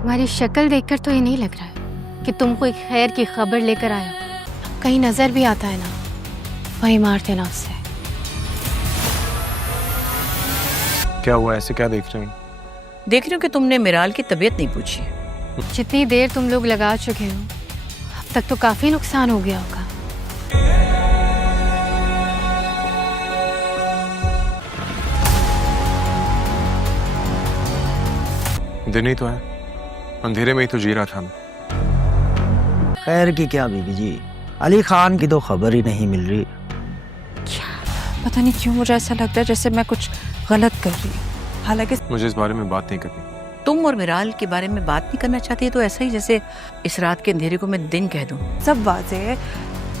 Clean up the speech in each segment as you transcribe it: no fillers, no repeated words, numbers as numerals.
तुम्हारी शक्ल देखकर तो ये नहीं लग रहा है कि तुम कोई खैर की खबर लेकर आए हो। कहीं नजर भी आता है ना, वही मारते ना उससे। क्या हुआ, ऐसे क्या देख रहे हो? देख रही हूँ कि तुमने मिराल की तबीयत नहीं पूछी है। जितनी देर तुम लोग लगा चुके हो, अब तक तो काफी नुकसान हो गया होगा। दिन ही तो है, अंधेरे में ही तो जी रहा था मैं। खैर की क्या बीबी जी, अली खान की तो खबर ही नहीं मिल रही। पता नहीं क्यों मुझे ऐसा लगता है जैसे मैं कुछ गलत कर रही हूँ, हालांकि मुझे इस बारे में बात नहीं करनी। तुम और मिराल के बारे में बात नहीं करना चाहती है तो ऐसा ही जैसे इस रात के अंधेरे को मैं दिन कह दूं। सब वाज़ेह है।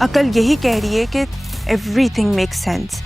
अकल यही कह रही है कि एवरीथिंग मेक्स सेंस,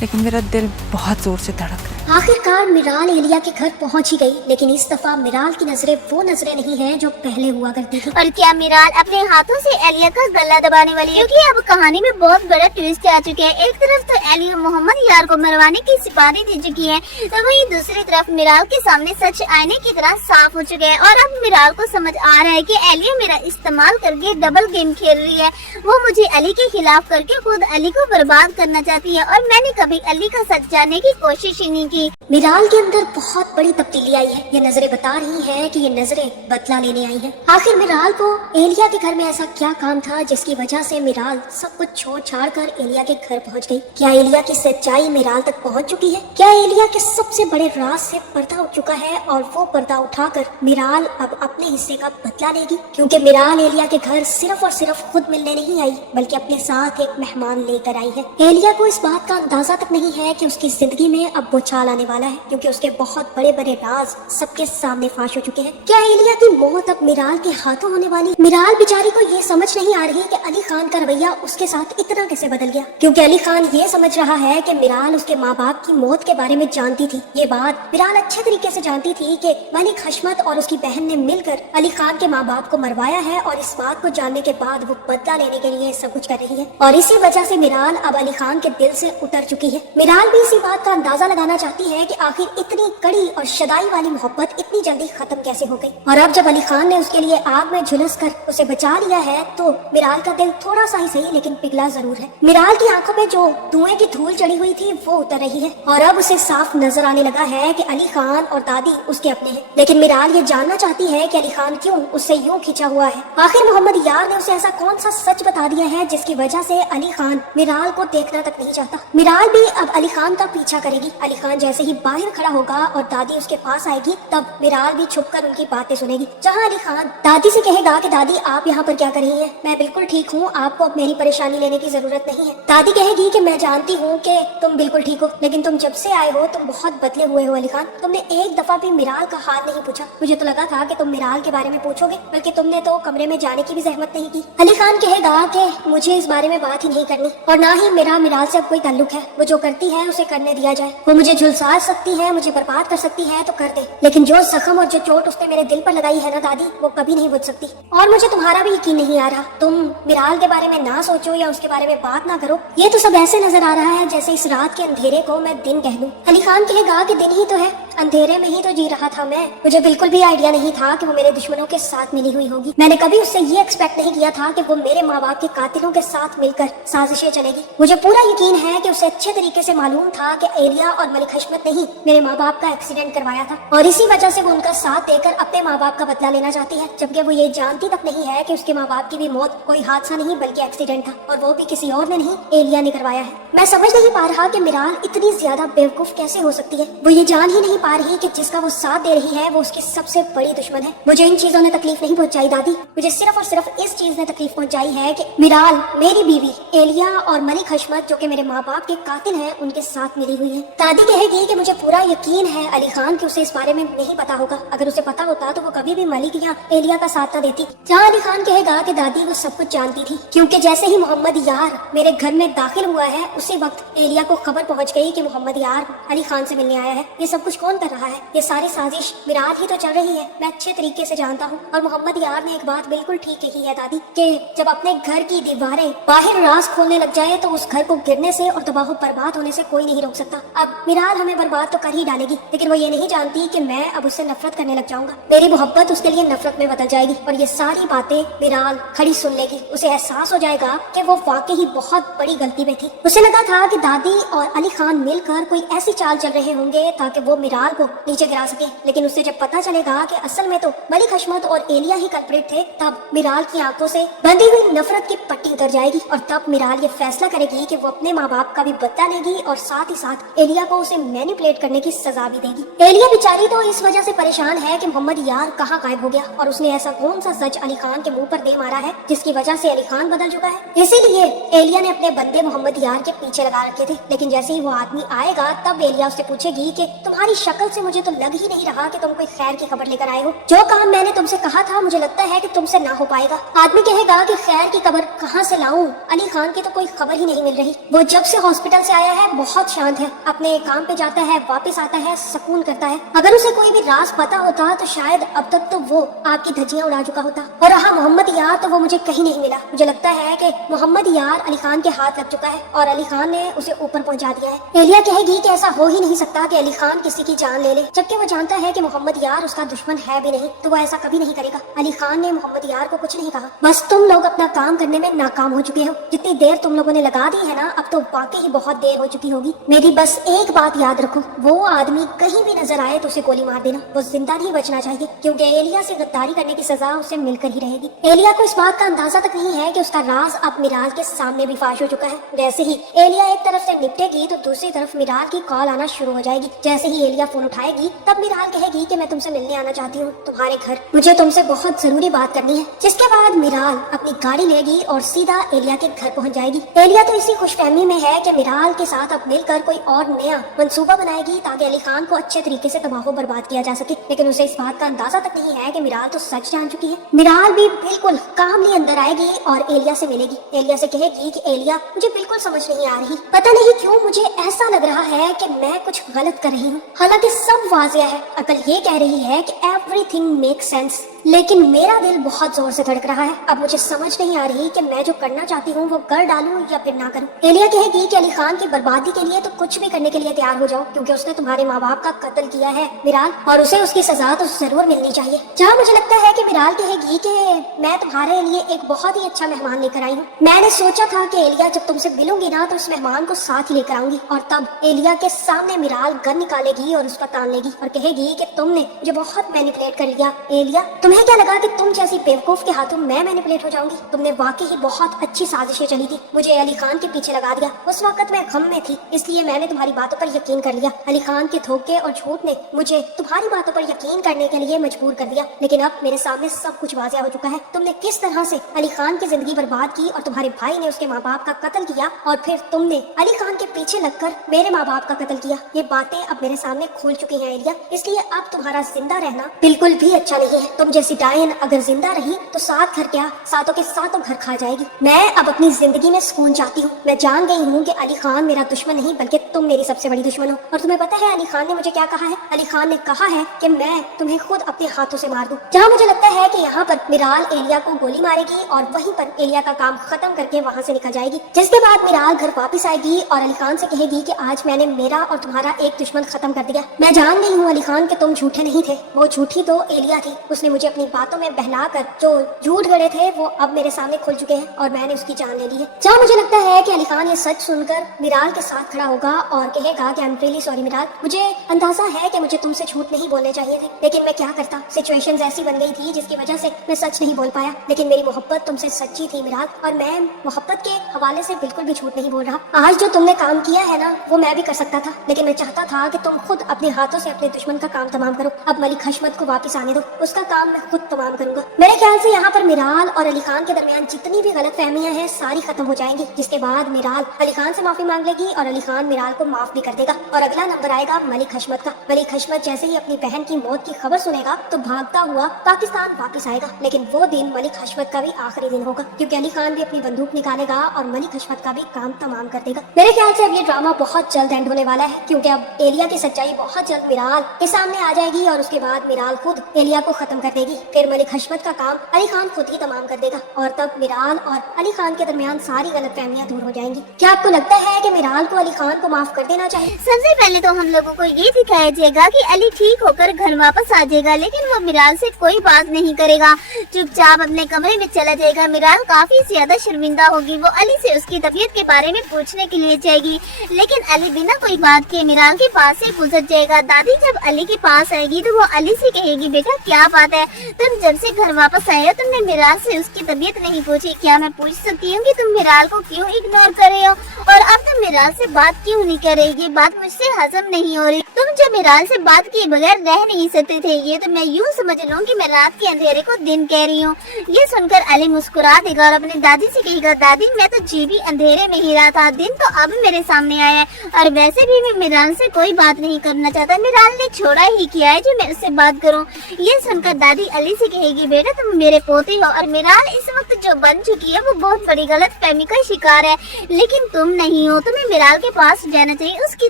लेकिन मेरा दिल बहुत जोर से धड़क रहा है। आखिरकार मिराल एलिया के घर पहुंच ही गई, लेकिन इस दफा मिराल की नजरें वो नजरें नहीं हैं जो पहले हुआ करती थी। और क्या मिराल अपने हाथों से एलिया का गला दबाने वाली है? क्योंकि अब कहानी में बहुत बड़ा ट्विस्ट आ चुके हैं। एक तरफ तो एलिया मोहम्मद यार को मरवाने की सिफारिश दे चुकी है, तो वहीं दूसरी तरफ मिराल के सामने सच आईने की तरह साफ हो चुके हैं। और अब मिराल को समझ आ रहा है कि एलिया मेरा इस्तेमाल करके डबल गेम खेल रही है। वो मुझे अली के खिलाफ करके खुद अली को बर्बाद करना चाहती है, और मैंने कभी अली का सच जानने की कोशिश ही नहीं की। मिराल के अंदर बहुत बड़ी तब्दीली आई है। ये नजरें बता रही हैं कि ये नजरें बदला लेने आई हैं। आखिर मिराल को एलिया के घर में ऐसा क्या काम था जिसकी वजह से मिराल सब कुछ छोड़ छाड़ कर एलिया के घर पहुंच गई? क्या एलिया की सच्चाई मिराल तक पहुंच चुकी है? क्या एलिया के सबसे बड़े राज से पर्दा उठ चुका है और वो पर्दा उठाकर मिराल अब अपने हिस्से का बदला लेगी? क्योंकि मिराल एलिया के घर सिर्फ और सिर्फ खुद मिलने नहीं आई, बल्कि अपने साथ एक मेहमान लेकर आई है। एलिया को इस बात का अंदाजा तक नहीं है कि उसकी जिंदगी में अब वो चाल आने वाला है, क्योंकि उसके बहुत बड़े बड़े राज सबके सामने फाश हो चुके हैं। क्या एलिया की मौत अब मिराल के हाथों होने वाली? मिराल बेचारी को ये समझ नहीं आ रही कि अली खान का रवैया उसके साथ इतना कैसे बदल गया, क्योंकि अली खान ये समझ रहा है कि मिराल उसके माँ बाप की मौत के बारे में जानती थी। ये बात मिराल अच्छे तरीके से जानती थी कि मलिक हशमत और उसकी बहन ने मिलकर अली खान के माँ बाप को मरवाया है, और इस बात को जानने के बाद वो बदला लेने के लिए सब कुछ कर रही है। और इसी वजह से मिराल अब अली खान के दिल से उतर चुकी है। मिराल भी इसी बात का अंदाजा लगाना चाहती है कि आखिर इतनी कड़ी और शदाई वाली मोहब्बत इतनी जल्दी खत्म कैसे हो गई। और अब जब अली खान ने उसके लिए आग में झुलस कर उसे बचा लिया है, तो मिराल का दिल थोड़ा सा ही सही लेकिन पिघला जरूर है। मिराल की आंखों में जो धुएं की धूल चढ़ी हुई थी वो उतर रही है, और अब उसे साफ नजर आने लगा है कि अली खान और दादी उसके अपने हैं। लेकिन मिराल ये जानना चाहती है कि अली खान क्यों उससे यूं खिंचा हुआ है। आखिर मोहम्मद यार ने उसे ऐसा कौन सा सच बता दिया है जिसकी वजह से अली खान मिराल को देखना तक नहीं चाहता। मिराल भी अब अली खान का पीछा करेगी। अली खान जैसे ही बाहर खड़ा होगा और दादी उसके पास आएगी, तब मिराल भी छुपकर उनकी बातें सुनेगी। जहां अली खान दादी से कहेगा कि दादी आप यहाँ पर क्या कर रही हैं? मैं बिल्कुल ठीक हूँ, आपको अब मेरी परेशानी लेने की जरूरत नहीं है। दादी कहेगी कि मैं जानती हूँ कि तुम बिल्कुल ठीक हो, लेकिन तुम जब से आए हो तुम बहुत बदले हुए हो अली खान। तुमने एक दफा भी मिराल का हाल नहीं पूछा। मुझे तो लगा था कि तुम मिराल के बारे में पूछोगे, बल्कि तुमने तो कमरे में जाने की भी जहमत नहीं की। अली खान कहेगा कि मुझे इस बारे में बात ही नहीं करनी, और ना ही मेरा मिराल से अब कोई ताल्लुक है। वो जो करती है उसे करने दिया जाए। वो मुझे झुलसा सकती है, मुझे बर्बाद कर सकती है तो कर दे, लेकिन जो जख्म और जो चोट उसने मेरे दिल पर लगाई है ना दादी, वो कभी नहीं बुझ सकती। और मुझे तुम्हारा भी यकीन नहीं आ रहा। तुम मिराल के बारे में ना सोचो या उसके बारे में बात ना करो। ये तो सब ऐसे नजर आ रहा है जैसे इस रात के अंधेरे को मैं दिन कह दूं। अली खान कहेगा कि दिन ही तो है, अंधेरे में ही तो जी रहा था मैं। मुझे बिल्कुल भी आइडिया नहीं था कि वो मेरे दुश्मनों के साथ मिली हुई होगी। मैंने कभी उससे ये एक्सपेक्ट नहीं किया था कि वो मेरे माँ बाप के कातिलों के साथ मिलकर साजिशें चलेगी। मुझे पूरा यकीन है कि उसे अच्छे तरीके से मालूम था कि एलिया और मलिक हशमत ने ही मेरे माँ बाप का एक्सीडेंट करवाया था, और इसी वजह से वो उनका साथ देकर अपने माँ बाप का बदला लेना चाहती है, जबकि वो ये जानती तक नहीं है कि उसके माँ बाप की भी मौत कोई हादसा नहीं बल्कि एक्सीडेंट था, और वो भी किसी और ने नहीं, एलिया ने करवाया है। मैं समझ नहीं पा रहा कि मिराल इतनी ज्यादा बेवकूफ कैसे हो सकती है। वो ये जान ही नहीं पा रही कि जिसका वो साथ दे रही है वो उसकी सबसे बड़ी दुश्मन है। मुझे इन चीजों ने तकलीफ नहीं पहुंचाई दादी, मुझे सिर्फ और सिर्फ इस चीज ने तकलीफ पहुंचाई है कि मिराल मेरी बीवी एलिया और मलिक हशमत जो कि मेरे माँ बाप के कातिल हैं उनके साथ मिली हुई है। दादी कहेगी कि मुझे पूरा यकीन है अली खान की उसे इस बारे में नहीं पता होगा। अगर उसे पता होता तो वो कभी भी मलिक या एलिया का साथ न देती। जहाँ अली खान कहेगा कि दादी वो सब कुछ जानती थी, क्योंकि जैसे ही मोहम्मद यार मेरे घर में दाखिल हुआ है उसी वक्त एलिया को खबर पहुंच गई कि मोहम्मद यार अली खान से मिलने आया है। ये सब कुछ कौन कौन कर रहा है? ये सारी साजिश मिराल ही तो चल रही है, मैं अच्छे तरीके से जानता हूँ। और मोहम्मद यार ने एक बात बिल्कुल ठीक कही है दादी, कि जब अपने घर की दीवारें बाहर राज खोलने लग जाए तो उस घर को गिरने से और तबाह बर्बाद होने से कोई नहीं रोक सकता। अब मिराल हमें बर्बाद तो कर ही डालेगी, लेकिन वो ये नहीं जानती कि मैं अब उससे नफरत करने लग जाऊंगा। मेरी मोहब्बत उसके लिए नफरत में बदल जाएगी और ये सारी बातें मिराल खड़ी सुन लेगी। उसे एहसास हो जाएगा कि वो वाकई ही बहुत बड़ी गलती में थी। उसे लगा था कि दादी और अली खान मिलकर कोई ऐसी चाल चल रहे होंगे ताकि वो मिराल को नीचे गिरा सके, लेकिन उससे जब पता चलेगा कि असल में तो मलिक हशमत और एलिया ही कल्प्रिट थे, तब मिराल की आंखों से बंधी हुई नफरत की पट्टी उतर जाएगी और तब मिराल ये फैसला करेगी कि वो अपने माँ बाप का भी बदला लेगी और साथ ही साथ एलिया को उसे मैनिपुलेट करने की सजा भी देगी। एलिया बेचारी तो इस वजह से परेशान है कि मोहम्मद यार कहाँ गायब हो गया और उसने ऐसा कौन सा सच अली खान के मुंह पर दे मारा है जिसकी वजह से अली खान बदल चुका है। इसीलिए एलिया ने अपने बंदे मोहम्मद यार के पीछे लगा रखे थे, लेकिन जैसे ही वो आदमी आएगा तब एलिया उससे पूछेगी कि तुम्हारी शक्ल से मुझे तो लग ही नहीं रहा कि तुम कोई खैर की खबर लेकर आए हो। जो काम मैंने तुमसे कहा था मुझे लगता है कि तुमसे ना हो पाएगा। आदमी कहेगा कि खैर की खबर कहाँ से लाऊं, अली खान की तो कोई खबर ही नहीं मिल रही। वो जब से हॉस्पिटल से आया है बहुत शांत है, अपने काम पे जाता है, वापस आता है, सुकून करता है। अगर उसे कोई भी राज पता होता तो शायद अब तक तो वो आपकी धज्जियां उड़ा चुका होता। और रहा मोहम्मद यार तो वो मुझे कहीं नहीं मिला। मुझे लगता है कि मोहम्मद यार अली खान के हाथ लग चुका है और अली खान ने उसे ऊपर पहुंचा दिया है। एलिया कहेगी कि ऐसा हो ही नहीं सकता कि अली खान किसी की जान ले ले, जबकि वो जानता है कि मोहम्मद यार उसका दुश्मन है भी नहीं, तो वो ऐसा कभी नहीं करेगा। अली खान ने मोहम्मद यार को कुछ नहीं कहा, बस तुम लोग अपना काम करने में नाकाम हो चुके हो। जितनी देर तुम लोगों ने लगा दी है ना, अब तो वाकई ही बहुत देर हो चुकी होगी। मेरी बस एक बात याद रखो, वो आदमी कहीं भी नजर आए तो उसे गोली मार देना, वो जिंदा नहीं बचना चाहिए, क्योंकि एलिया से गद्दारी करने की सजा उसे मिलकर ही रहेगी। एलिया को इस बात का अंदाजा तक नहीं है कि उसका राज अब मिराल के सामने भी फाश हो चुका है। जैसे ही एलिया एक तरफ से निपटेगी तो दूसरी तरफ मिराल की कॉल आना शुरू हो जाएगी। जैसे ही एलिया फोन उठाएगी तब मिराल कहेगी कि मैं तुमसे मिलने आना चाहती हूँ तुम्हारे घर, मुझे तुमसे बहुत जरूरी बात करनी है। जिसके बाद मिराल अपनी गाड़ी लेगी और सीधा एलिया के घर पहुँच जाएगी। एलिया तो इसी खुशफहमी में है कि मिराल के साथ अब मिलकर कोई और नया मंसूबा बनाएगी ताकि अली खान को अच्छे तरीके से तबाह बर्बाद किया जा सके, लेकिन उसे इस बात का अंदाजा तक नहीं है कि मिराल तो सच जान चुकी है। मिराल भी बिल्कुल कामली अंदर आएगी और एलिया से मिलेगी। एलिया से कहेगी कि एलिया मुझे बिल्कुल समझ नहीं आ रही, पता नहीं क्यों मुझे ऐसा लग रहा है कि मैं कुछ गलत कर रही हूँ, हालांकि सब वाज़ेह है। अकल ये कह रही है कि एवरीथिंग मेक सेंस, लेकिन मेरा दिल बहुत जोर से धड़क रहा है। अब मुझे समझ नहीं आ रही कि मैं जो करना चाहती हूँ वो कर डालूं या फिर ना करूं। एलिया कहेगी कि अली खान की बर्बादी के लिए तो कुछ भी करने के लिए तैयार हो जाओ, क्योंकि उसने तुम्हारे माँ बाप का कत्ल किया है मिराल, और उसे उसकी सजा तो जरूर मिलनी चाहिए। जहाँ मुझे लगता है कि मिराल कहेगी कि मैं तुम्हारे लिए एक बहुत ही अच्छा मेहमान लेकर आई हूँ। मैंने सोचा था कि एलिया जब तुमसे मिलूंगी ना तो उस मेहमान को साथ ही लेकर आऊंगी, और तब एलिया के सामने मिराल गन निकालेगी और उसका तान लेगी और कहेगी कि तुमने मुझे बहुत मैनिपुलेट कर लिया एलिया। तुम्हें क्या लगा कि तुम जैसी बेवकूफ के हाथों मैं मैनिपुलेट हो जाऊंगी? तुमने वाकई ही बहुत अच्छी साजिशें चली थी, मुझे अली खान के पीछे लगा दिया। उस वक्त मैं गम में थी, इसलिए मैंने तुम्हारी बातों पर यकीन कर लिया। अली खान के धोखे और झूठ ने मुझे तुम्हारी बातों पर यकीन करने के लिए मजबूर कर दिया, लेकिन अब मेरे सामने सब कुछ वाज़ेह हो चुका है। तुमने किस तरह से अली खान की जिंदगी बर्बाद की और तुम्हारे भाई ने उसके माँ बाप का कत्ल किया, और फिर तुमने अली खान के पीछे लगकर मेरे माँ बाप का कत्ल किया। ये बातें अब मेरे सामने खुल चुकी हैं एलिया, इसलिए अब तुम्हारा जिंदा रहना बिल्कुल भी अच्छा नहीं है। तुम जैसी डायन अगर जिंदा रही तो सात घर क्या, सातों के सातों घर खा जाएगी। मैं अब अपनी जिंदगी में सुकून चाहती हूँ। मैं जान गई हूँ कि अली खान मेरा दुश्मन नहीं बल्कि तुम मेरी सबसे बड़ी दुश्मन हो। और तुम्हें पता है अली खान ने मुझे क्या कहा है? अली खान ने कहा है कि मैं तुम्हें खुद अपने हाथों से मार दूं। जहाँ मुझे लगता है कि यहाँ पर मिराल एलिया को गोली मारेगी और वहीं पर एलिया का काम खत्म करके वहाँ से निकल जाएगी। जिसके बाद मिराल घर वापस आएगी और अली खान से कहेगी कि आज मैंने मेरा और तुम्हारा एक दुश्मन खत्म कर दिया। मैं जान गई हूँ अली खान कि तुम झूठे नहीं थे, वो झूठी तो एलिया थी। उसने मुझे अपनी बातों में बहलाकर जो झूठ गड़े थे वो अब मेरे सामने खुल चुके हैं और मैंने उसकी जान ले ली है। जहाँ मुझे लगता है कि अली खान ये सच सुनकर मिराल के साथ खड़ा होगा और कहेगा कि आई एम रियली सॉरी मिराल, मुझे अंदाजा है कि मुझे तुमसे झूठ नहीं बोलने चाहिए थे, लेकिन मैं क्या करता, सिचुएशंस ऐसी बन गई थी जिसकी वजह से मैं सच नहीं बोल पाया। लेकिन मेरी मोहब्बत तुमसे सच्ची थी मिराल, और मैं मोहब्बत के हवाले से बिल्कुल भी झूठ नहीं बोल रहा। आज जो तुमने काम किया है ना वो मैं भी कर सकता था, लेकिन मैं चाहता था कि तुम खुद अपने हाथों से अपने दुश्मन का काम तमाम करो। अब मलिक हशमत को वापस आने दो, उसका काम मैं खुद तमाम करूंगा। मेरे ख्याल से यहाँ पर मिराल और अली खान के दरमियान जितनी भी गलत फहमियां हैं सारी खत्म हो जाएंगी, जिसके बाद मिराल अली खान से माफी मांग लेगी और अली खान मिराल को माफ भी कर देगा। और अगला नंबर आएगा मलिक हशमत का। मलिक हशमत जैसे ही अपनी बहन की मौत की खबर सुनेगा तो भागता हुआ पाकिस्तान वापस आएगा, लेकिन वो दिन मलिक हशमत का भी आखिरी दिन होगा, क्योंकि अली खान भी अपनी बंदूक निकालेगा और मलिक हशमत का भी काम तमाम कर देगा। मेरे ख्याल से अब ये ड्रामा बहुत जल्द एंड होने वाला है, क्योंकि अब एलिया की सच्चाई बहुत जल्द मिराल के सामने आ जाएगी और उसके बाद मिराल खुद एलिया को खत्म कर देगी। फिर मलिक हशमत का काम अली खान खुद ही तमाम कर देगा और तब मिराल और अली खान के दरमियान सारी गलतफहमियां दूर हो जाएंगी। क्या आपको लगता है कि मिराल को अली खान को माफ कर देना चाहिए? सबसे पहले तो हम लोगों को ये दिखाया जाएगा कि अली ठीक होकर घर वापस आ जाएगा, लेकिन वो मिराल से कोई बात नहीं करेगा, चुपचाप अपने कमरे में चला जाएगा। मिराल काफी ज्यादा शर्मिंदा होगी, वो अली से उसकी तबीयत के बारे में पूछने के लिए जाएगी, लेकिन अली बिना कोई बात के मिराल के पास से गुजर जाएगा। दादी जब अली के पास आएगी तो वो अली से कहेगी, बेटा क्या बात है, तुम जब से घर वापस आए हो तुमने मिराल से उसकी तबीयत नहीं पूछी, क्या मैं पूछ सकती हूँ कि तुम मिराल को क्यों इग्नोर कर रहे हो और अब तुम मिराल से बात क्यों नहीं कर रही? ये बात मुझसे हजम नहीं हो रही। तुम जो मिराल से बात किए बगैर रह नहीं सकते थे, ये तो मैं यूँ समझ लूँ कि मैं रात के अंधेरे को दिन कह रही हूँ। ये सुनकर अली मुस्कुरा देगा और अपनी दादी से कहेगा, दादी मैं तो जी भी अंधेरे में ही रहा था, दिन तो अब मेरे सामने आया है और वैसे भी मैं मिराल से कोई बात नहीं करना चाहता, मिराल ने छोड़ा ही किया है जो मैं उससे बात करूं। ये सुनकर दादी अली से कहेगी, बेटा तुम मेरे पोते हो और मिराल इस वक्त जो बन चुकी है वो बहुत बड़ी गलत फहमी का शिकार है, लेकिन तुम नहीं हो, तुम्हें मिराल के पास जाना चाहिए, उसकी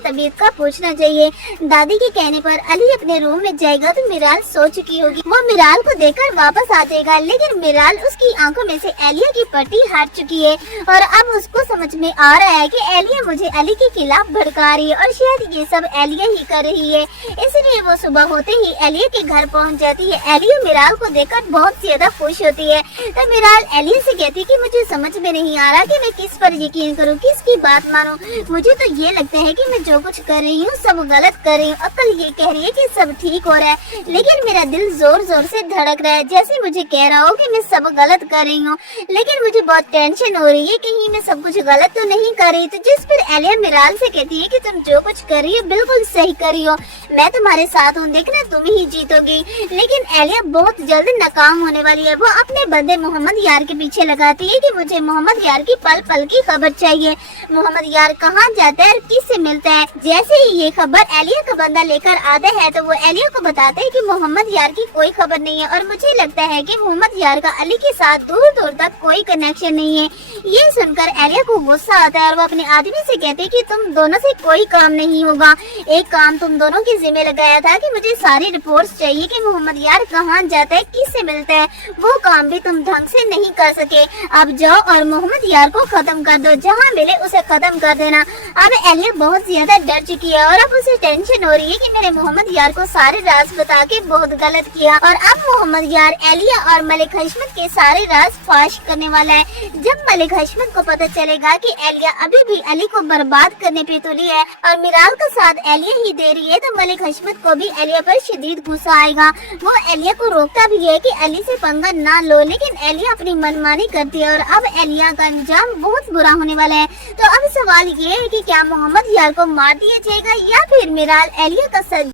तबीयत का पूछना चाहिए। दादी के कहने पर अली अपने रूम में जाएगा तो मिराल सो चुकी होगी। वो मिराल को देखकर वापस आ जाएगा, लेकिन मिराल उसकी आंखों में से एलिया की पट्टी हट चुकी है और अब उसको समझ में आ रहा है कि एलिया मुझे अली के खिलाफ भड़का रही है और शायद ये सब एलिया ही कर रही है। इसलिए वो सुबह होते ही एलिया के घर पहुंच जाती है। एलिया मिराल को देखकर बहुत ज्यादा खुश होती है। तो मिराल एलिया से कहती है कि मुझे समझ में नहीं आ रहा कि मैं किस पर यकीन करूं, किसकी बात मानूं। मुझे तो ये लगता है कि मैं जो कुछ कर रही हूँ सब गलत कर रही हूँ। अक्ल ये कह रही है कि सब ठीक हो रहा है, लेकिन मेरा दिल जोर जोर से धड़क रहा है, जैसे मुझे कह रहा हो कि मैं सब गलत कर रही हूँ, लेकिन मुझे बहुत टेंशन हो रही है कहीं मैं सब कुछ गलत तो नहीं कर रही। तो जिस पर एलिया मिराल से कहती है कि तुम जो कुछ कर रही हो बिल्कुल सही कर रही हो, मैं तुम्हारे साथ हूँ, देखना तुम ही जीतोगी। लेकिन एलिया बहुत जल्द नाकाम होने वाली है। वो अपने बंदे मोहम्मद यार के पीछे लगाती है कि मुझे मोहम्मद यार की पल पल की खबर चाहिए, मोहम्मद यार कहाँ जाता है और किससे मिलता है। जैसे ही ये खबर एलिया का बंदा लेकर आता है तो वो एलिया को बताते है कि मोहम्मद यार की कोई खबर नहीं है और मुझे लगता है कि मोहम्मद यार का अली के साथ दूर दूर तक कोई कनेक्शन नहीं है। ये सुनकर एलिया को गुस्सा आता है और वो अपने आदमी से कहते हैं कि तुम दोनों से कोई काम नहीं होगा, एक काम तुम दोनों के जिम्मे लगाया था कि मुझे सारी रिपोर्ट्स चाहिए कि मोहम्मद यार कहाँ जाता है, किससे मिलता है, वो काम भी तुम ढंग से नहीं कर सके। अब जाओ और मोहम्मद यार को खत्म कर दो, जहाँ मिले उसे खत्म कर देना। अब एलिया बहुत ज्यादा डर चुकी है और अब उसे टेंशन हो रही है कि मैंने मोहम्मद यार को सारे राज बता के बहुत गलत किया और अब मोहम्मद यार एलिया और मलिक हशमत के सारे राज फाश करने वाला है। जब मलिक हशमत को पता चलेगा कि एलिया अभी भी अली को बर्बाद करने पे तुली है और मिराल का साथ एलिया ही दे रही है, तो मलिक हशमत को भी एलिया पर शदीद गुस्सा आएगा। वो एलिया को रोकता भी है कि अली से पंगा ना लो, लेकिन एलिया अपनी मनमानी करती है और अब एलिया का अंजाम बहुत बुरा होने वाला है। तो अब सवाल ये है कि क्या मोहम्मद यार को मार दिया जाएगा या फिर मिराल एलिया का सच